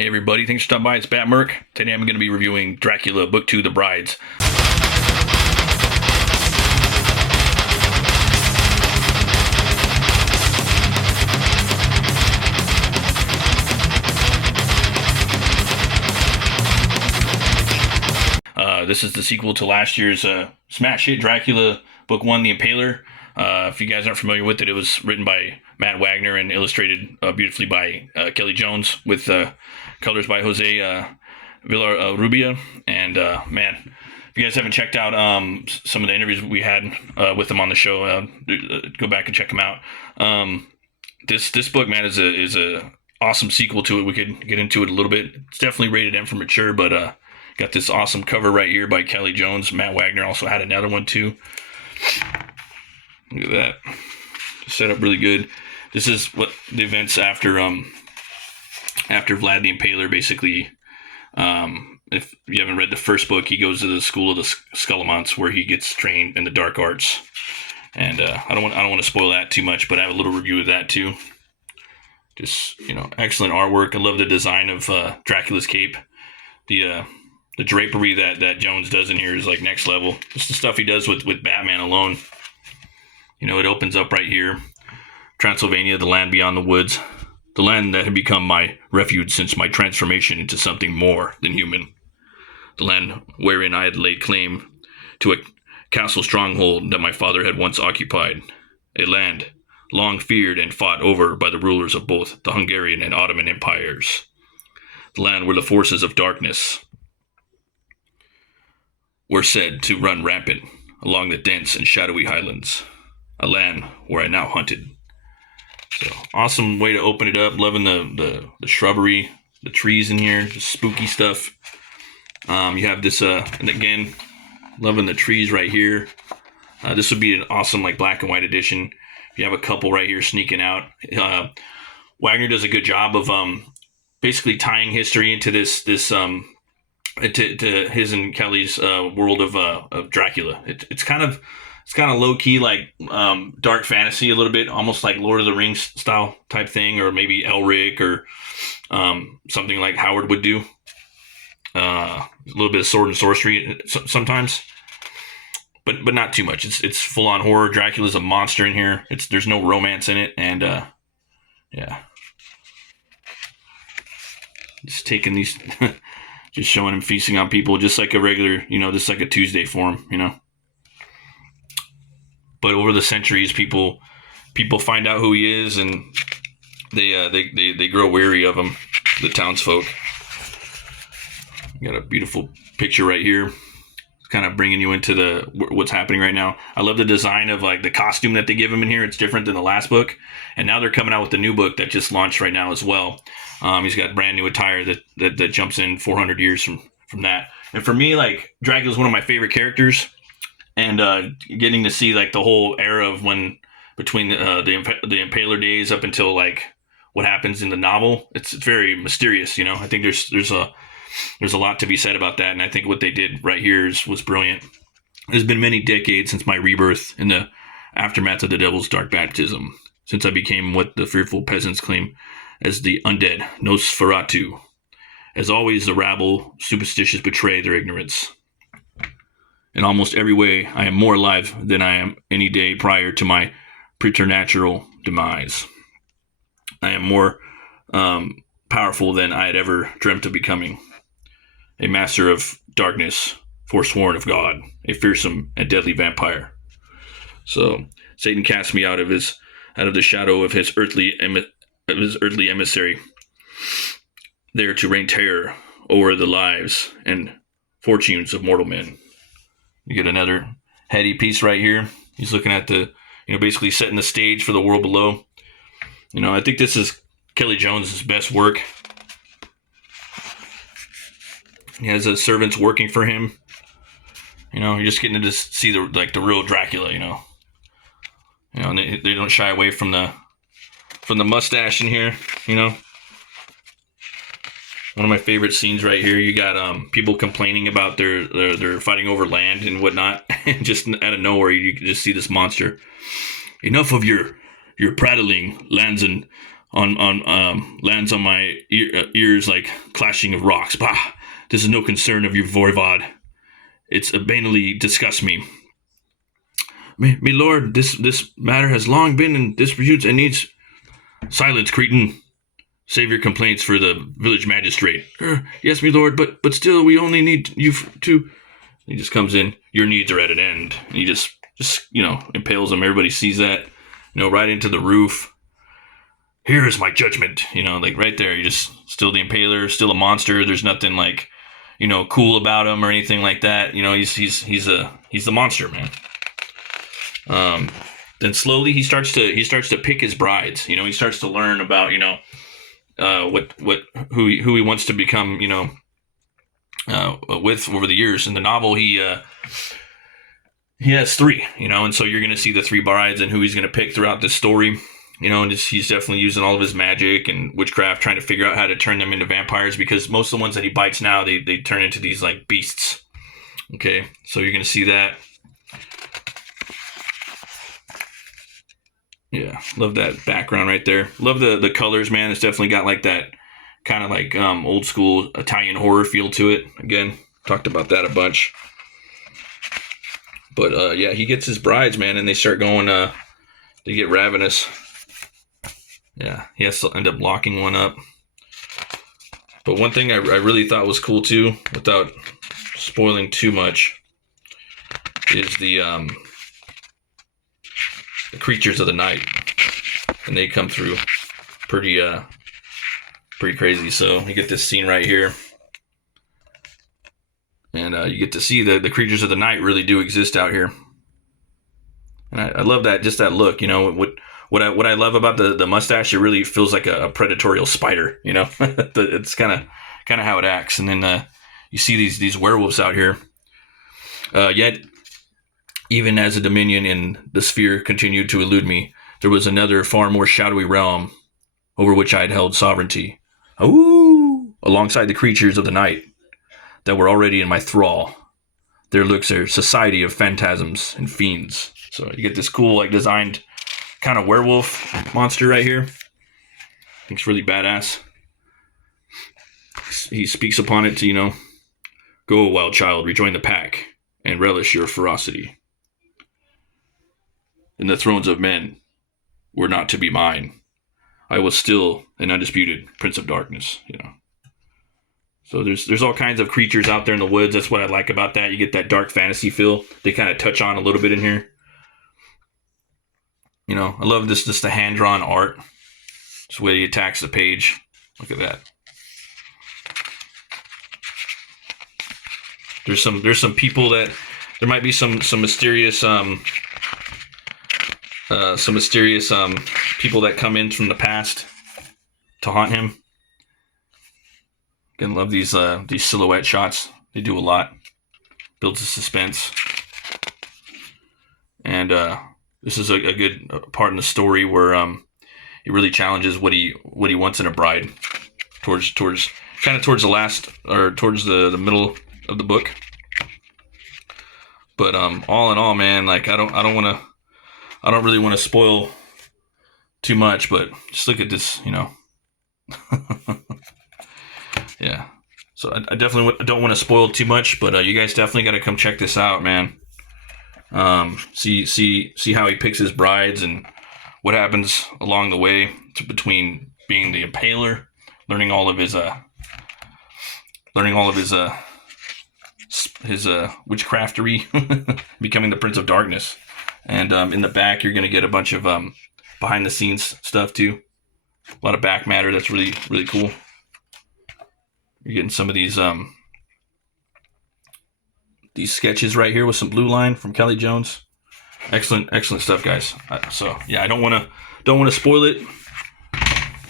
Hey everybody, thanks for stopping by. It's Bat Merc. Today I'm going to be reviewing Dracula Book 2, The Brides. This is the sequel to last year's smash hit, Dracula Book 1, The Impaler. If you guys aren't familiar with it, it was written by Matt Wagner and illustrated beautifully by Kelly Jones with colors by Jose Villarrubia. And man, if you guys haven't checked out some of the interviews we had with them on the show, go back and check them out. This book, man, is a awesome sequel to it. We could get into it a little bit. It's definitely rated M for mature, but got this awesome cover right here by Kelly Jones. Matt Wagner also had another one too. Look at that. Set up really good. This is what the events after Vlad the Impaler, basically. If you haven't read the first book, he goes to the school of the Scullamonts where he gets trained in the dark arts. And I don't want to spoil that too much, but I have a little review of that too. Just, excellent artwork. I love the design of Dracula's cape. The drapery that Jones does in here is like next level. Just the stuff he does with Batman alone. It opens up right here. Transylvania, the land beyond the woods. The land that had become my refuge since my transformation into something more than human. The land wherein I had laid claim to a castle stronghold that my father had once occupied. A land long feared and fought over by the rulers of both the Hungarian and Ottoman empires. The land where the forces of darkness were said to run rampant along the dense and shadowy highlands. A land where I now hunted. So awesome way to open it up. Loving the shrubbery, the trees in here, the spooky stuff. You have this, and again, loving the trees right here. This would be an awesome like black and white edition. You have a couple right here sneaking out. Wagner does a good job of basically tying history into this to his and Kelly's world of Dracula. It's kind of low key, like dark fantasy a little bit, almost like Lord of the Rings style type thing, or maybe Elric or something like Howard would do. A little bit of sword and sorcery sometimes, but not too much. It's full on horror. Dracula's a monster in here. There's no romance in it, and yeah, just taking these, just showing him feasting on people, just like a regular, just like a Tuesday for him, But over the centuries, people find out who he is, and they grow weary of him. The townsfolk. Got a beautiful picture right here. It's kind of bringing you into what's happening right now. I love the design of like the costume that they give him in here. It's different than the last book, and now they're coming out with the new book that just launched right now as well. He's got brand new attire that jumps in 400 years from that. And for me, like Dracula's one of my favorite characters. And getting to see like the whole era of when between the Impaler days up until like what happens in the novel, it's very mysterious. I think there's a lot to be said about that, and I think what they did right here was brilliant. There's been many decades since my rebirth in the aftermath of the Devil's dark baptism, since I became what the fearful peasants claim as the undead Nosferatu. As always, the rabble superstitious betray their ignorance. In almost every way, I am more alive than I am any day prior to my preternatural demise. I am more powerful than I had ever dreamt of becoming. A master of darkness, forsworn of God, a fearsome and deadly vampire. So Satan cast me out of the shadow of his earthly emissary, there to reign terror over the lives and fortunes of mortal men. You get another heady piece right here. He's looking at basically setting the stage for the world below. I think this is Kelly Jones' best work. He has servants working for him. You're just getting to see the real Dracula. And they don't shy away from the mustache in here. One of my favorite scenes right here. You got people complaining about their fighting over land and whatnot. Just out of nowhere, you can just see this monster. Enough of your prattling, lands on my ears like clashing of rocks. Bah! This is no concern of your voivod. It's banally disgusts me. My lord, this matter has long been in dispute and needs silence, cretin. Save your complaints for the village magistrate. Yes, my lord, but still, we only need you to. He just comes in. Your needs are at an end. And he just impales him. Everybody sees that. Right into the roof. Here is my judgment. Like right there. You just still the impaler, still a monster. There's nothing like, cool about him or anything like that. He's the monster, man. Then slowly he starts to pick his brides. He starts to learn about who he wants to become. With over the years in the novel, he has 3. And so you're going to see the 3 brides and who he's going to pick throughout this story. And he's definitely using all of his magic and witchcraft, trying to figure out how to turn them into vampires, because most of the ones that he bites now, they turn into these like beasts. Okay, so you're going to see that. Yeah, love that background right there. Love the colors, man. It's definitely got like that kind of like old school Italian horror feel to it. Again, talked about that a bunch. But yeah, he gets his brides, man, and they start going, they get ravenous. Yeah, he has to end up locking one up. But one thing I really thought was cool too, without spoiling too much, is the creatures of the night. And they come through pretty crazy. So you get this scene right here. And you get to see the creatures of the night really do exist out here. And I love that, just that look, what I love about the mustache, it really feels like a predatorial spider, it's kind of how it acts. And then you see these werewolves out here. Yet, even as the dominion in the sphere continued to elude me, there was another far more shadowy realm over which I had held sovereignty. Ooh! Alongside the creatures of the night that were already in my thrall. There lurks a society of phantasms and fiends. So you get this cool, like, designed kind of werewolf monster right here. I think it's really badass. He speaks upon it to, go, wild child, rejoin the pack, and relish your ferocity. And the thrones of men were not to be mine. I was still an undisputed Prince of Darkness, So there's all kinds of creatures out there in the woods. That's what I like about that. You get that dark fantasy feel. They kind of touch on a little bit in here. I love this, just the hand-drawn art. Just the way he attacks the page. Look at that. There's some people that there might be some mysterious people that come in from the past to haunt him. Again, love these silhouette shots. They do a lot. Builds the suspense. And this is a good part in the story where it really challenges what he wants in a bride towards the last, or towards the middle of the book. But all in all, man, like I don't really want to spoil too much, but just look at this, Yeah. So I definitely don't want to spoil too much, but you guys definitely got to come check this out, man. See how he picks his brides and what happens along the way between being the impaler, learning all of his witchcraftery, becoming the Prince of Darkness. And in the back, you're going to get a bunch of behind the scenes stuff too. A lot of back matter that's really, really cool. You're getting some of these sketches right here with some blue line from Kelly Jones. Excellent stuff, guys. So yeah, I don't want to spoil it.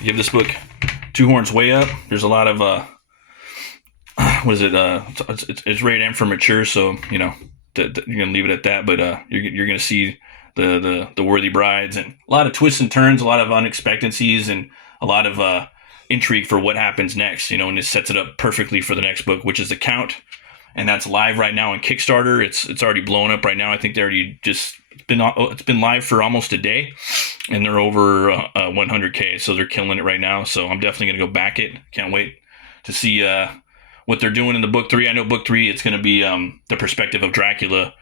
Give this book 2 horns way up. There's a lot of it's rated M for mature, so you're gonna leave it at that. But you're gonna see the worthy brides and a lot of twists and turns, a lot of unexpectancies, and a lot of intrigue for what happens next. And it sets it up perfectly for the next book, which is The Count. And that's live right now on Kickstarter. It's already blown up right now. I think they already it's been live for almost a day, and they're over 100K. So they're killing it right now. So I'm definitely gonna go back it. Can't wait to see what they're doing in the book 3. I know book 3 it's going to be the perspective of Dracula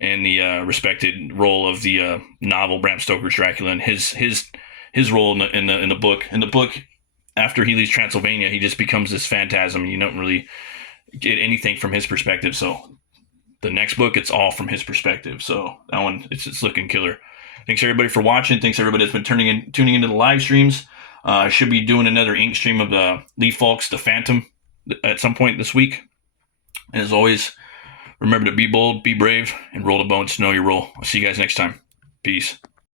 and the respected role of the novel Bram Stoker's Dracula and his role in the book. In the book, after he leaves Transylvania, he just becomes this phantasm. You don't really get anything from his perspective. So the next book, it's all from his perspective. So that one, it's looking killer. Thanks everybody for watching. Thanks everybody that's been tuning into the live streams. I should be doing another ink stream of the Lee Falk's The Phantom at some point this week. And as always, remember to be bold, be brave, and roll the bones to know your role. I'll see you guys next time. Peace.